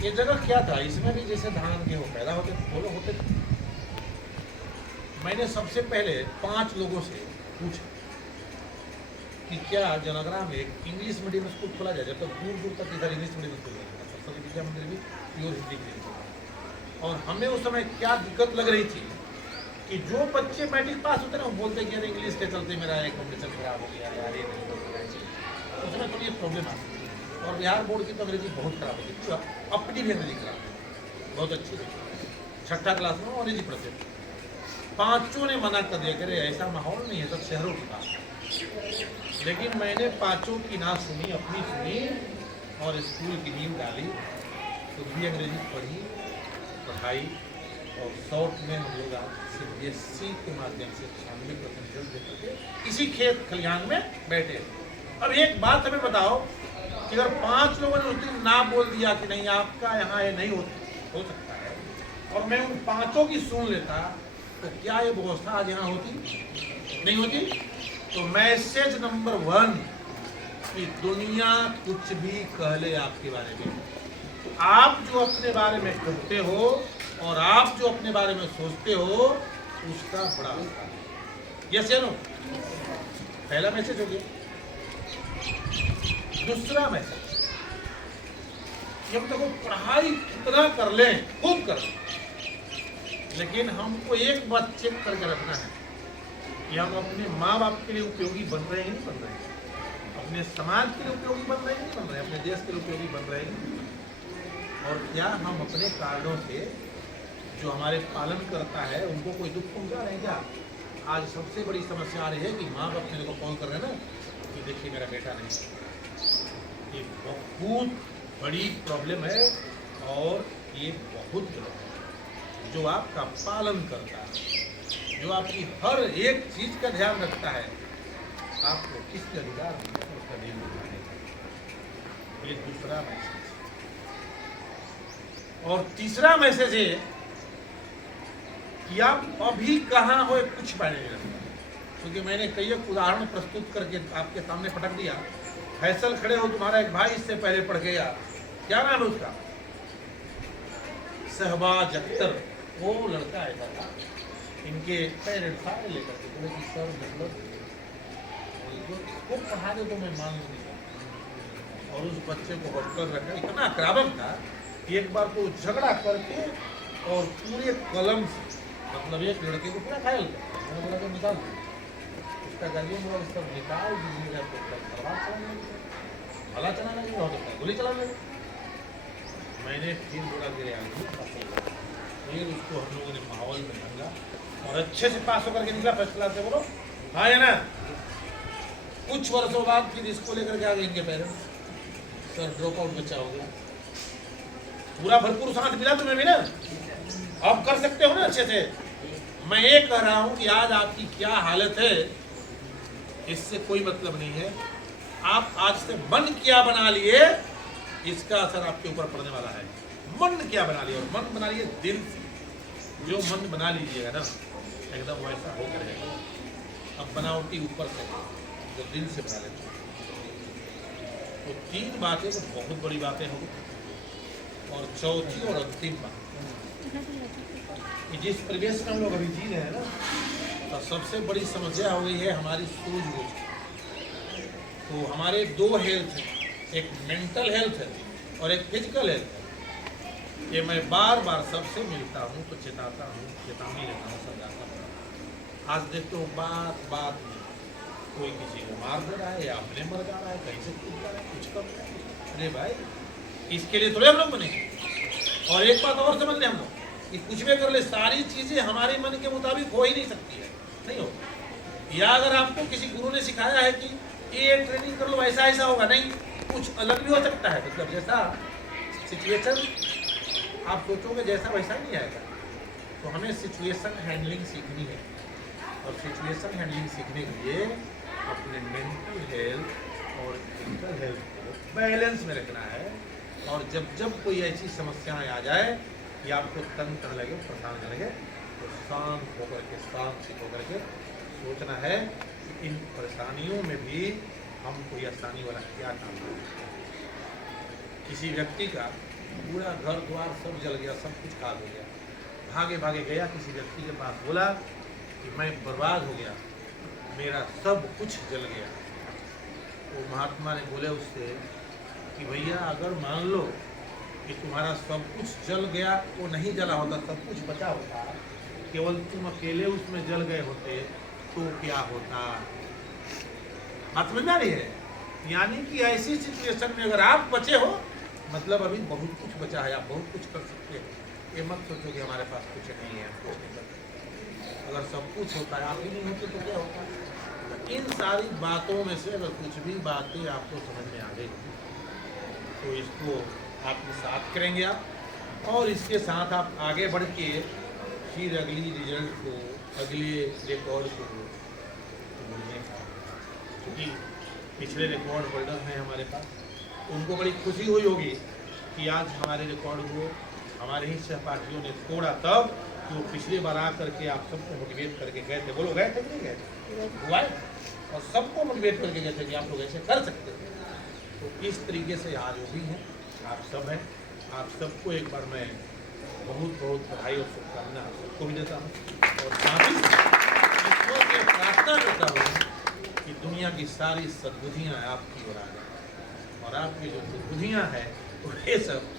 ये जगह क्या था, इसमें भी जैसे धान गेहूँ पैदा होते बोलो होते थे। मैंने सबसे पहले 5 लोगों से पूछा कि क्या जनगरा में एक इंग्लिश मीडियम स्कूल खोला जाए, जब तक दूर दूर तक इधर इंग्लिश मीडियम स्कूल नहीं था, सरस्वती विद्या मंदिर भी प्योर हिंदी मीडियम था। और हमें उस समय क्या दिक्कत लग रही थी कि जो बच्चे मैट्रिक पास होते ना, वो बोलते कि यार इंग्लिश के चलते मेरा एक कॉम्पिटिशन खराब हो गया यार, ये नहीं हो गया, उस समय थोड़ी प्रॉब्लम आती थी। और बिहार बोर्ड की तो अंग्रेजी बहुत खराब होती थी, अपनी भी अंग्रेजी खराब थी, बहुत अच्छी थी। 6ठा क्लास में अंग्रेजी पढ़ते थे। 5 ने मना कर दिया, करे ऐसा माहौल नहीं है, सब शहरों की बात। लेकिन मैंने 5 की ना सुनी, अपनी सुनी और स्कूल की नींव डाली। खुद भी अंग्रेजी पढ़ी, पढ़ाई, और शॉर्ट में हम लोग आज CBSE के माध्यम से 96% रिजल्ट देकर के इसी खेत खलिहान में बैठे। अब एक बात हमें बताओ कि अगर 5 लोगों ने उस दिन ना बोल दिया कि नहीं आपका यहाँ ये नहीं हो सकता है, और मैं उन 5 की सुन लेता, तो क्या ये व्यवस्था आज यहाँ होती? नहीं होती। तो मैसेज नंबर 1 कि दुनिया कुछ भी कह ले आपके बारे में, आप जो अपने बारे में कहते हो और आप जो अपने बारे में सोचते हो उसका बड़ा असर है। यस या नो? पहला मैसेज हो गया। दूसरा मैसेज, जब देखो पढ़ाई कितना कर लें, खूब कर लें, लेकिन हमको एक बात चेक करके रखना है कि हम अपने माँ बाप के लिए उपयोगी बन रहे हैं नहीं बन रहे हैं, अपने समाज के लिए उपयोगी बन रहे हैं नहीं बन रहे हैं, अपने देश के लिए उपयोगी बन रहे हैं, और क्या हम अपने कारणों से जो हमारे पालन करता है उनको कोई दुख पहुंचा रहे हैं क्या? आज सबसे बड़ी समस्या आ रही है कि माँ बाप मेरे को कॉल कर रहे हैं ना कि देखिए मेरा बेटा नहीं। ये बहुत बड़ी प्रॉब्लम है, और ये बहुत गलत है। जो आपका पालन करता है, जो आपकी हर एक चीज का ध्यान रखता है, आपको किसके अधिकार उसका ध्यान रखना है। ये दूसरा मैसेज। और तीसरा मैसेज है कि आप अभी कहाँ हो कुछ मायने नहीं रखता, क्योंकि मैंने कई एक उदाहरण प्रस्तुत करके आपके सामने पटक दिया। फैसल खड़े हो, तुम्हारा एक भाई इससे पहले पढ़ गया, क्या नाम है उसका? शहबाज अख्तर। वो लड़का ऐसा था, इनके पेरेंट्स सारे लेकर के बोले कि सर मतलब वो पढ़ा दे तो मैं मान लूँगी। और उस बच्चे को हॉस्टल रखा, इतना आक्रामक था कि एक बार तो झगड़ा करके और पूरे कलम से मतलब एक लड़के को पूरा घायल कर, मैंने बोला कि निकाल दो। उसका गार्जियन बोला सब निकाल दीजिएगा तो तलवार चलाने लगे, भला चलाने लगे, हो सकता है गोली चलाने लगे। मैंने फिर बोला कि फिर उसको हम लोगों ने माहौल में ढंगा और अच्छे से पास होकर के निकला फर्स्ट क्लास से। बोलो हाँ या ना? कुछ वर्षों बाद फिर इसको लेकर के आ गए इनके पेरेंट्स, सर ड्रॉप आउट बच्चा हो गया। पूरा भरपूर साथ मिला तुम्हें भी ना, आप कर सकते हो ना अच्छे से। मैं ये कह रहा हूं कि आज आपकी क्या हालत है इससे कोई मतलब नहीं है। आप आज से मन क्या बना लिए, इसका असर आपके ऊपर पड़ने वाला है। मन क्या बना लिया, और मन बना लिए दिल से। जो मन बना लीजिएगा ना एकदम वैसा होकर रहेगा। अब बनावटी ऊपर से, जो दिल से बना लेते हैं। तो 3 बातें तो बहुत बड़ी बातें होगी, और चौथी और अंतिम बात कि जिस परिवेश में हम लोग अभी जी रहे हैं ना, तो सबसे बड़ी समस्या हो गई है हमारी सूझबूझ। तो हमारे 2 हेल्थ हैं, एक मेंटल हेल्थ है और एक फिजिकल हेल्थ है। ये मैं बार बार सबसे मिलता हूँ तो चेताता हूँ, चेतावनी लेता हूँ, समझाता हूँ। आज देखते हो बात बात में कोई किसी को मार दे रहा है या अपने मर जा रहा है, कहीं से कूद जा रहा है, कुछ कर रहा है। अरे भाई इसके लिए थोड़े हम लोग बने। और एक बात और समझ लें हम लोग कि कुछ भी कर ले, सारी चीजें हमारे मन के मुताबिक हो ही नहीं सकती है, नहीं हो। या अगर आपको किसी गुरु ने सिखाया है कि ये ट्रेनिंग कर लो ऐसा ऐसा होगा, नहीं, कुछ अलग भी हो सकता है। मतलब जैसा सिचुएशन आप सोचोगे जैसा वैसा नहीं आएगा। तो हमें सिचुएशन हैंडलिंग सीखनी है, और सिचुएशन हैंडलिंग सीखने के लिए अपने मेंटल हेल्थ और फिजिकल हेल्थ को बैलेंस में रखना है। और जब जब कोई ऐसी समस्याएं आ जाए कि आपको तंग करने लगे, परेशान करने लगे, तो शांत होकर के, शांत चित होकर के सोचना है कि इन परेशानियों में भी हम कोई आसानी वाला क्या काम करें। किसी व्यक्ति का पूरा घर द्वार सब जल गया, सब कुछ खाक हो गया। भागे भागे गया किसी व्यक्ति के पास, बोला कि मैं बर्बाद हो गया, मेरा सब कुछ जल गया। वो महात्मा ने बोले उससे कि भैया अगर मान लो कि तुम्हारा सब कुछ जल गया, वो नहीं जला होता, सब कुछ बचा होता, केवल तुम अकेले उसमें जल गए होते तो क्या होता। बात समझ में आ रही है? यानी कि ऐसी सिचुएशन में अगर आप बचे हो, मतलब अभी बहुत कुछ बचा है, आप बहुत कुछ कर सकते हो। ये मत सोचो कि हमारे पास कुछ नहीं है, कुछ नहीं कर सकते। अगर सब कुछ होता है, आप ही नहीं होते तो क्या होता है? तो इन सारी बातों में से अगर कुछ भी बातें आपको समझ में आ गई तो इसको आत्मसात करेंगे आप, और इसके साथ आप आगे बढ़ के फिर अगली रिजल्ट को, अगले रिकॉर्ड को ढूंढने का। क्योंकि पिछले रिकॉर्ड होल्डर हैं हमारे पास, उनको बड़ी खुशी हुई होगी कि आज हमारे रिकॉर्ड को हमारे ही सहपाठियों ने तोड़ा, तब कि वो पिछली बार आ करके आप सबको मोटिवेट करके गए थे। बोलो गए थे कि नहीं गए थे? हुआ है, और सबको मोटिवेट करके गए थे कि आप लोग ऐसे कर सकते हैं। तो इस तरीके से आज वो भी हैं, आप सब हैं। आप सबको एक बार मैं बहुत बहुत बधाई और शुभकामना आप सबको भी देता हूँ, और साथ ही ईश्वर से प्रार्थना करता हूँ कि दुनिया की सारी सद्बुद्धियाँ आपकी ओर आ जाए, और आपकी जो सद्बुद्धियाँ हैं तो ये सब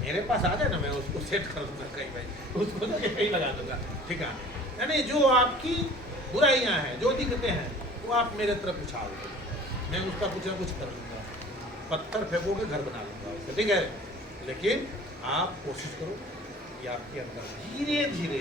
मेरे पास आ जाए ना, मैं उसको सेट कर दूँगा कहीं भाई, उसको तो कहीं लगा दूँगा, ठीक है। यानी जो आपकी बुराइयाँ हैं, जो दिक्कतें हैं, वो आप मेरे तरफ उछाल दो, मैं उसका कुछ ना कुछ कर लूँगा। पत्थर फेंकोगे घर बना लूँगा उससे, ठीक है। लेकिन आप कोशिश करो कि आपके अंदर धीरे धीरे